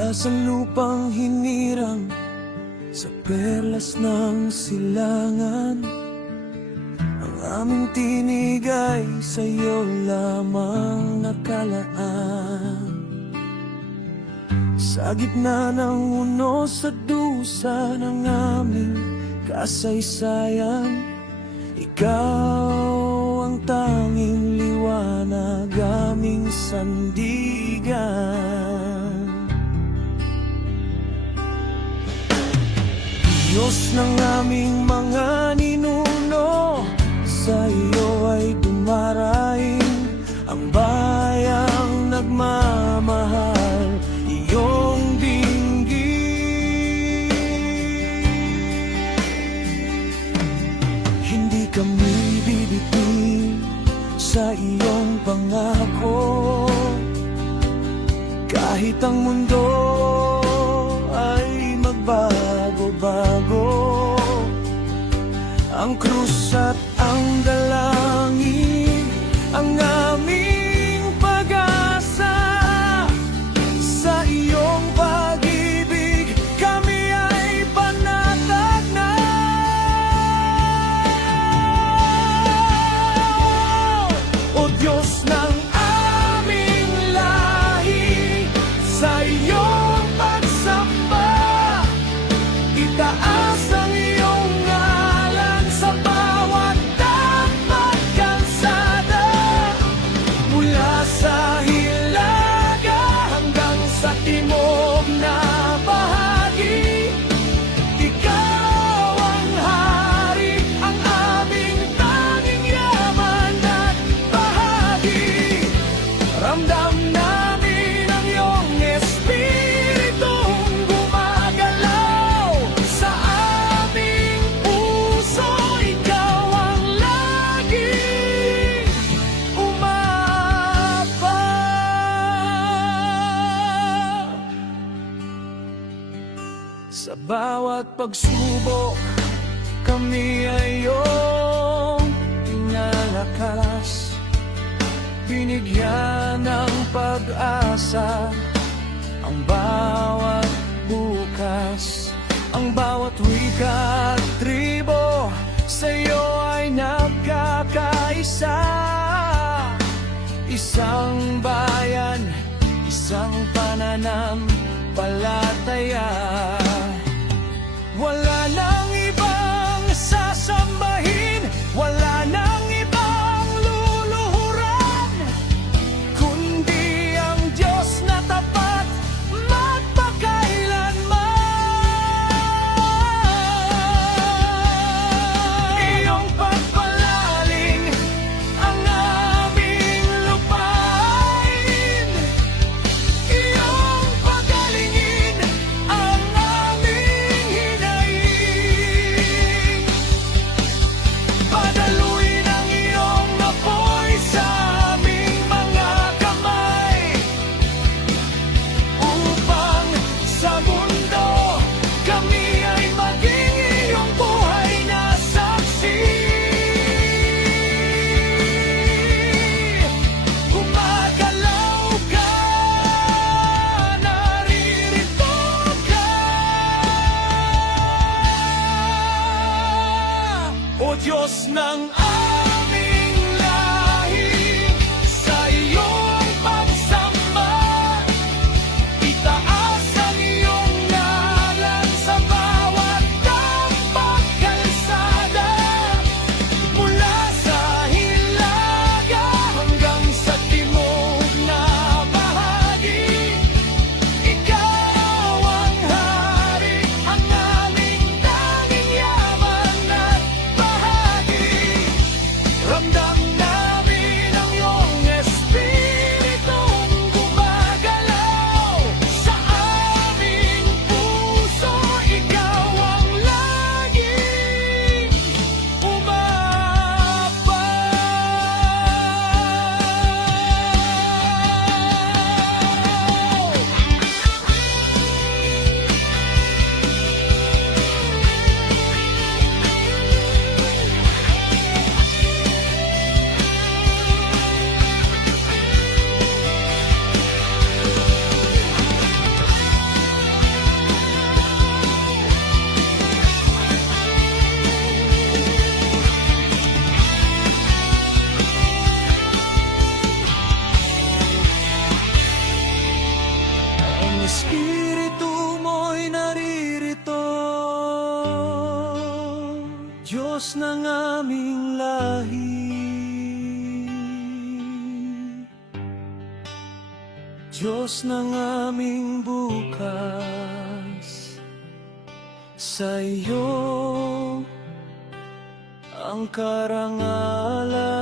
Mula sa lupang hinirang, sa perlas ng silangan, ang aming tinig ay sa'yo lamang nakalaan. Sa gitna ng unos at dusa ng aming kasaysayan, ikaw ang tanging liwanag, aming sandigan. Diyos ng aming mga ninuno, sa iyo ay dumaraing ang bayang nagmamahal, iyong dinggin. Hindi kami bibitin sa iyong pangako, kahit ang mundo ay magbago-bago. Ang krus at ang dalangin, ang aming pag-asa. Sa iyong pag-ibig kami ay panatag na. O Diyos ng aming lahi, sa iyong pagsamba, itaas ang iyong ngalan sa bawat dapat kalsada. Mula sa hilaga hanggang sa timog na bahagi, ikaw ang hari, ang aming tanging yaman at bahagi. Ramdam namin ang iyong espiritong gumagalaw sa aming puso. Ikaw ang laging umabot. Sa bawat pagsubok, kami ay iyong pinalakas, binigyan ng pag-asa ang bawat bukas. Ang bawat wika at tribo sa iyo ay nagkakaisa. Isang bayan, isang pananampalataya. Wala nang ibang sasambahin, wala nang ibang luluhuran, kundi ang Diyos na tapat magpakailanman. Iyong pagpalaling ang aming lupain, iyong pagalingin ang aming hinaing. Padaluin ang iyong apoy sa aming mga kamay, upang sa mundo kami ay maging iyong buhay na saksi. Gumagalaw ka, naririto ka, O Diyos ng aming lahi, sa iyong pagsamba, itaas ang iyong ngalan sa bawat dapat kalsada. Mula sa hilaga hanggang sa timog na bahagi, ikaw ang hari, ang aming tanging yaman at bahagi. Espiritu mo'y naririto, Diyos ng aming lahi, Diyos ng aming bukas. Sa iyo ang karangalan.